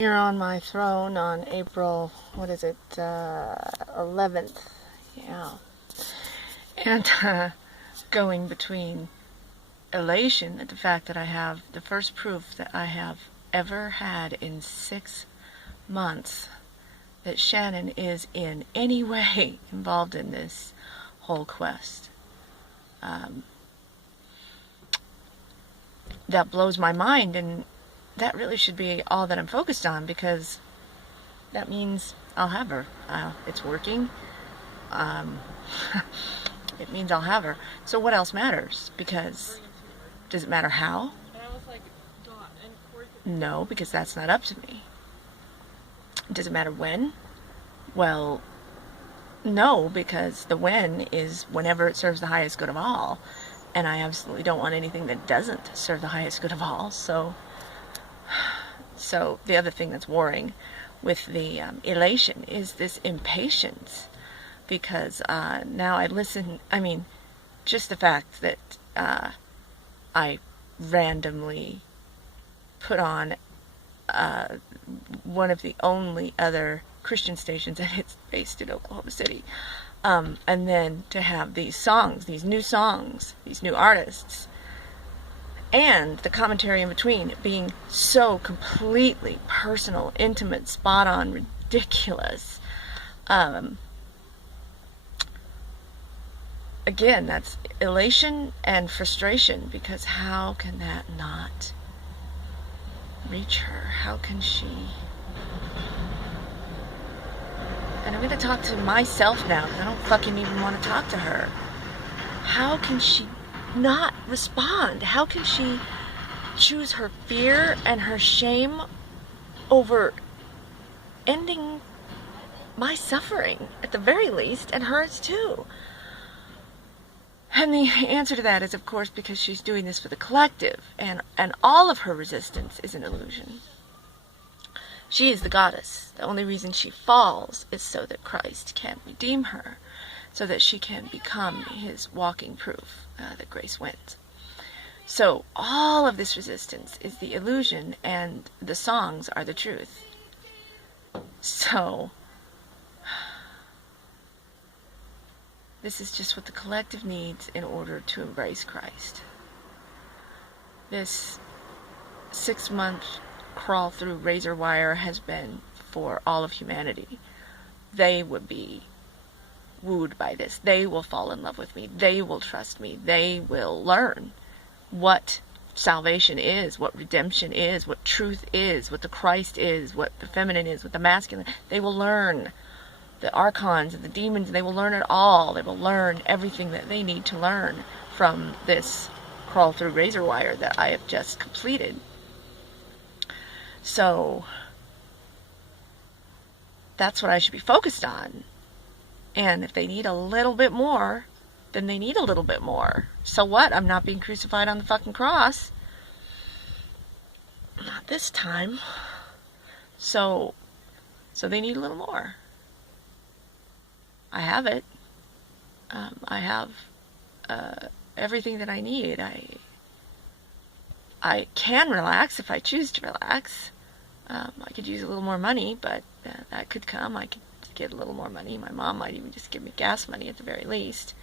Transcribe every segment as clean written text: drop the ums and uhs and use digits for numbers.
Here on my throne on April, 11th. Yeah. And going between elation at the fact that I have the first proof that I have ever had in 6 months that Shannon is in any way involved in this whole quest. That blows my mind, and that really should be all that I'm focused on, because that means I'll have her. It's working. It means I'll have her. So what else matters? Because does it matter how? No, because that's not up to me. Does it matter when? Well, no, because the when is whenever it serves the highest good of all. And I absolutely don't want anything that doesn't serve the highest good of all. So the other thing that's warring with the elation is this impatience, because now I listen. I mean, just the fact that I randomly put on one of the only other Christian stations, and it's based in Oklahoma City, and then to have these songs, these new artists, and the commentary in between being so completely personal, intimate, spot on, ridiculous. Again, that's elation and frustration, because how can that not reach her? How can she? And I'm going to talk to myself now, because I don't fucking even want to talk to her. How can she not respond? How can she choose her fear and her shame over ending my suffering, at the very least, and hers too? And the answer to that is, of course, because she's doing this for the collective, and all of her resistance is an illusion. She is the goddess. The only reason she falls is so that Christ can redeem her, so that she can become his walking proof that grace wins. So all of this resistance is the illusion, and the songs are the truth. So this is just what the collective needs in order to embrace Christ. This 6-month crawl through razor wire has been for all of humanity. They would be wooed by this. They will fall in love with me. They will trust me. They will learn what salvation is, what redemption is, what truth is, what the Christ is, what the feminine is, what the masculine. They will learn the archons and the demons. They will learn it all. They will learn everything that they need to learn from this crawl through razor wire that I have just completed. So that's what I should be focused on. And if they need a little bit more, then they need a little bit more. So what? I'm not being crucified on the fucking cross. Not this time. So they need a little more. I have it. I have everything that I need. I can relax if I choose to relax. I could use a little more money, but that could come. I could get a little more money. My mom might even just give me gas money at the very least.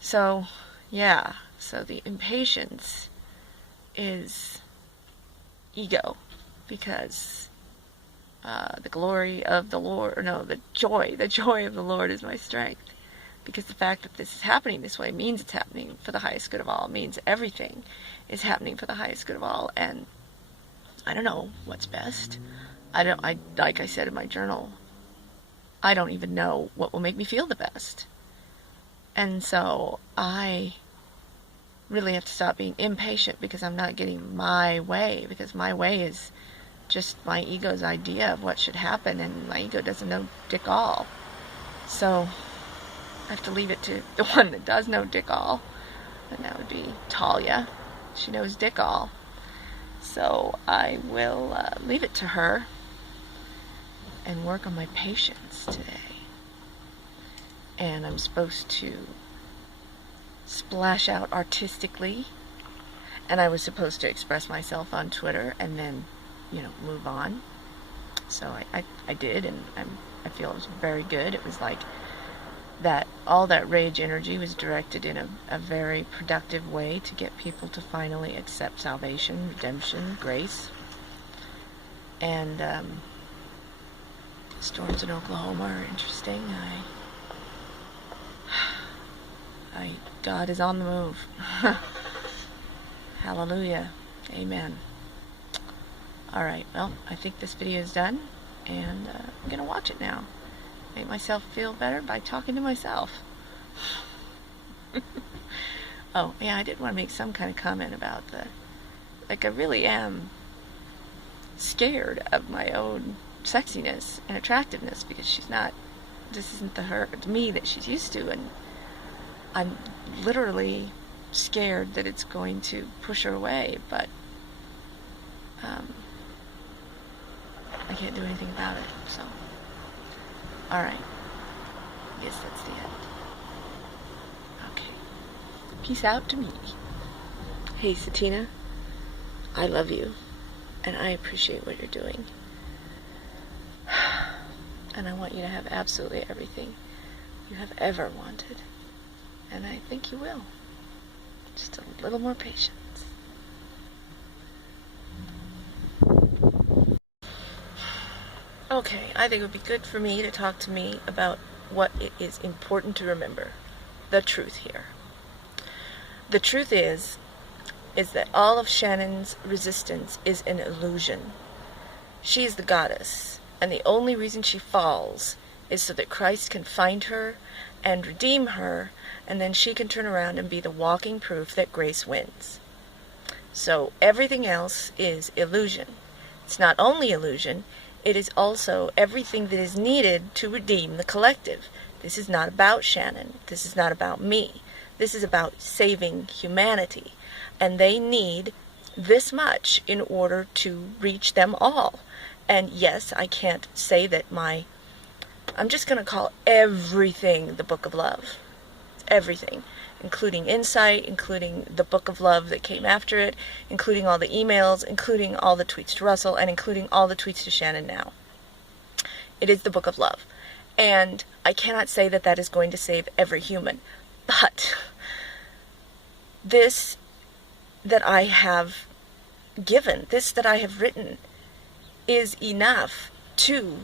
So the impatience is ego, because the glory of the Lord, the joy of the Lord is my strength. Because the fact that this is happening this way means it's happening for the highest good of all. It means everything is happening for the highest good of all. And I don't know what's best. Like I said in my journal, I don't even know what will make me feel the best. And so I really have to stop being impatient, because I'm not getting my way, because my way is just my ego's idea of what should happen, and my ego doesn't know dick all. So I have to leave it to the one that does know dick all, and that would be Talia. She knows dick all. So I will leave it to her and work on my patience today. And I'm supposed to splash out artistically And I was supposed to express myself on Twitter and then, move on. So I did, and I feel it was very good. It was like that all that rage energy was directed in a very productive way to get people to finally accept salvation, redemption, grace. And storms in Oklahoma are interesting. God is on the move. Hallelujah. Amen. Alright, well, I think this video is done, and I'm going to watch it now. Make myself feel better by talking to myself. Oh, yeah, I did want to make some kind of comment about I really am scared of my own sexiness and attractiveness, because this isn't the me that she's used to, and I'm literally scared that it's going to push her away, but I can't do anything about it, so. Alright. I guess that's the end. Okay. Peace out to me. Hey, Satina. I love you. And I appreciate what you're doing. And I want you to have absolutely everything you have ever wanted. And I think you will. Just a little more patience. Okay, I think it would be good for me to talk to me about what it is important to remember. The truth here. The truth is that all of Shannon's resistance is an illusion. She is the goddess, and the only reason she falls is so that Christ can find her and redeem her, and then she can turn around and be the walking proof that grace wins. So everything else is illusion. It's not only illusion, it is also everything that is needed to redeem the collective. This is not about Shannon. This is not about me. This is about saving humanity. And they need this much in order to reach them all. And yes, I can't say that I'm just going to call everything the Book of Love. Everything. Including Insight, including the Book of Love that came after it, including all the emails, including all the tweets to Russell, and including all the tweets to Shannon now. It is the Book of Love. And I cannot say that that is going to save every human. But this that I have given, this that I have written, is enough to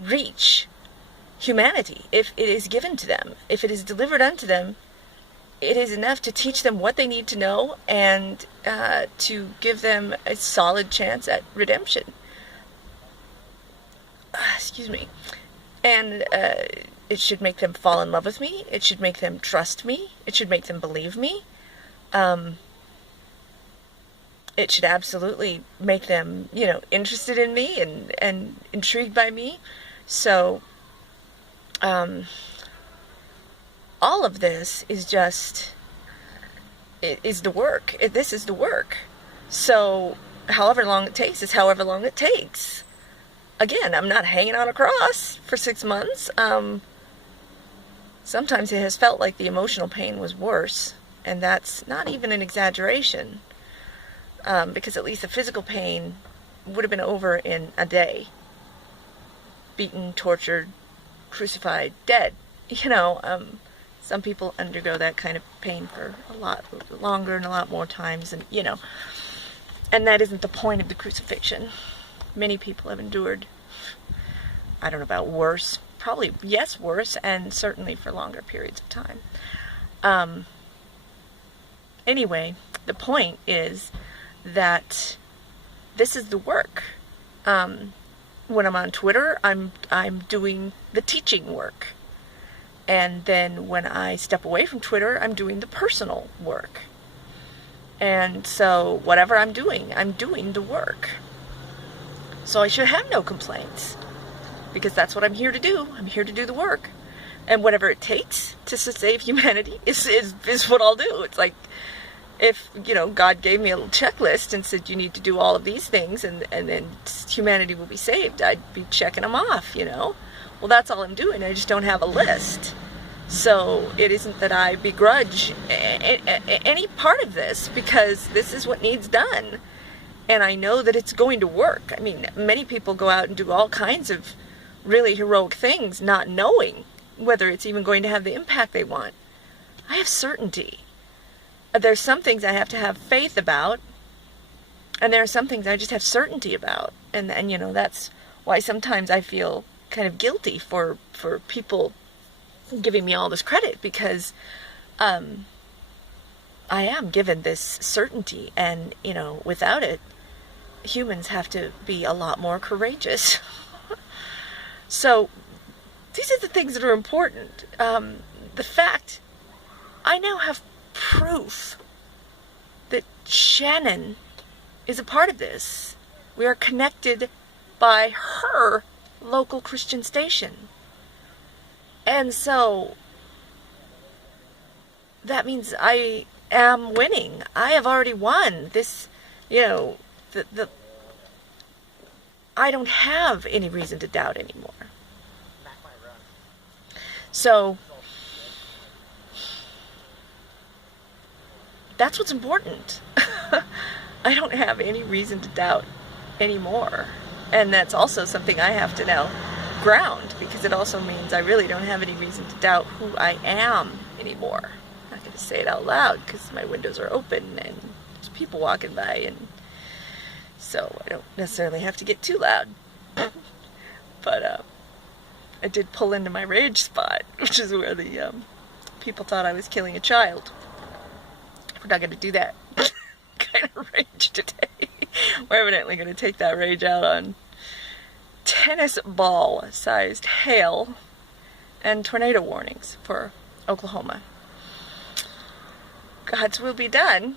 reach humanity. If it is given to them, if it is delivered unto them, it is enough to teach them what they need to know and to give them a solid chance at redemption. Excuse me. And it should make them fall in love with me. It should make them trust me. It should make them believe me. It should absolutely make them, interested in me and intrigued by me. So, all of this is just, it is the work. This is the work. So, however long it takes is however long it takes. Again, I'm not hanging on a cross for 6 months. Sometimes it has felt like the emotional pain was worse, and that's not even an exaggeration, because at least the physical pain would have been over in a day. Beaten, tortured, crucified, dead. Some people undergo that kind of pain for a lot longer and a lot more times, and and that isn't the point of the crucifixion. Many people have endured, I don't know about worse, probably, yes, worse, and certainly for longer periods of time. Anyway, the point is that this is the work. When I'm on Twitter, I'm doing the teaching work. And then when I step away from Twitter, I'm doing the personal work. And so whatever I'm doing the work. So I should have no complaints, because that's what I'm here to do. I'm here to do the work. And whatever it takes to save humanity is what I'll do. It's like, if, God gave me a little checklist and said, you need to do all of these things and then humanity will be saved, I'd be checking them off, Well, that's all I'm doing. I just don't have a list. So it isn't that I begrudge any part of this, because this is what needs done. And I know that it's going to work. I mean, many people go out and do all kinds of really heroic things, not knowing whether it's even going to have the impact they want. I have certainty. There's some things I have to have faith about, and there are some things I just have certainty about. And you know, that's why sometimes I feel kind of guilty for people giving me all this credit, because I am given this certainty, and you know, without it, humans have to be a lot more courageous. So these are the things that are important. The fact I now have proof that Shannon is a part of this. We are connected by her local Christian station. And so that means I am winning. I have already won. This, you know, I don't have any reason to doubt anymore. So that's what's important. I don't have any reason to doubt anymore. And that's also something I have to now ground, because it also means I really don't have any reason to doubt who I am anymore. I'm not going to say it out loud because my windows are open and there's people walking by, and so I don't necessarily have to get too loud. But I did pull into my rage spot, which is where the people thought I was killing a child. We're not going to do that kind of rage today. We're evidently going to take that rage out on tennis ball sized hail and tornado warnings for Oklahoma. God's will be done.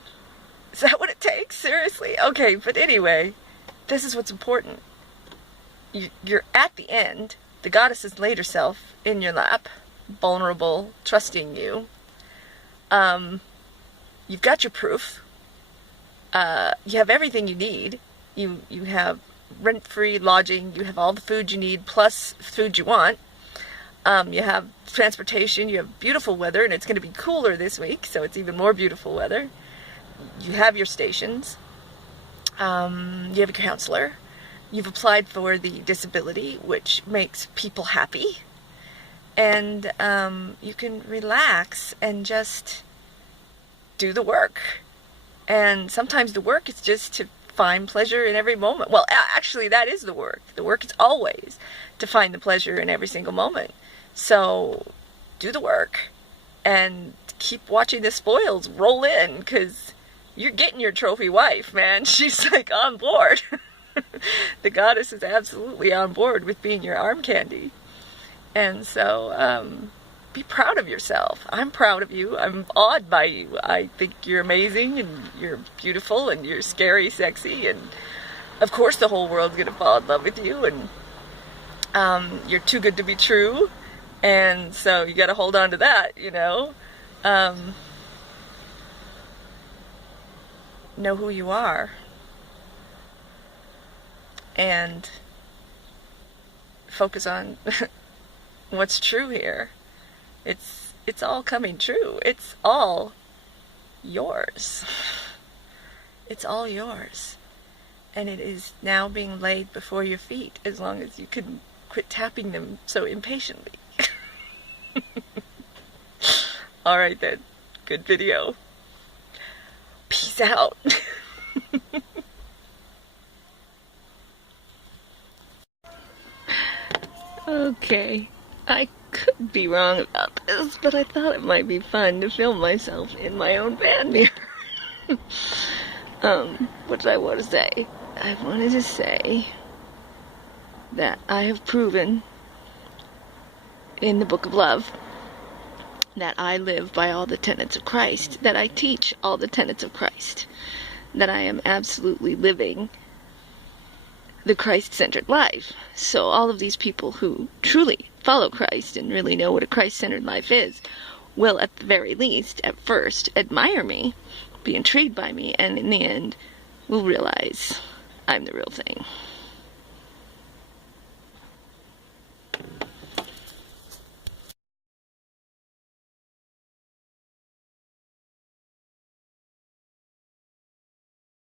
Is that what it takes? Seriously? Okay, but anyway, this is what's important. You're at the end. The goddess has laid herself in your lap, vulnerable, trusting you. You've got your proof. You have everything you need. You have rent-free lodging. You have all the food you need, plus food you want. You have transportation. You have beautiful weather, and it's going to be cooler this week, so it's even more beautiful weather. You have your stations. You have a counselor. You've applied for the disability, which makes people happy. And you can relax and just do the work. And sometimes the work is just to find pleasure in every moment. Well, actually, that is the work. The work is always to find the pleasure in every single moment. So do the work and keep watching the spoils roll in, because you're getting your trophy wife, man. She's like on board. The goddess is absolutely on board with being your arm candy. And so be proud of yourself. I'm proud of you. I'm awed by you. I think you're amazing, and you're beautiful, and you're scary, sexy, and of course the whole world's gonna fall in love with you, and you're too good to be true, and so you gotta hold on to that, you know. Know who you are, and focus on what's true here. It's all coming true. It's all yours. It's all yours. And it is now being laid before your feet, as long as you can quit tapping them so impatiently. Alright then. Good video. Peace out. Okay. I could be wrong about this, but I thought it might be fun to film myself in my own van mirror. What did I want to say? I wanted to say that I have proven in the Book of Love that I live by all the tenets of Christ, that I teach all the tenets of Christ, that I am absolutely living the Christ-centered life. So all of these people who truly follow Christ and really know what a Christ-centered life is will, at the very least, at first, admire me, be intrigued by me, and in the end will realize I'm the real thing.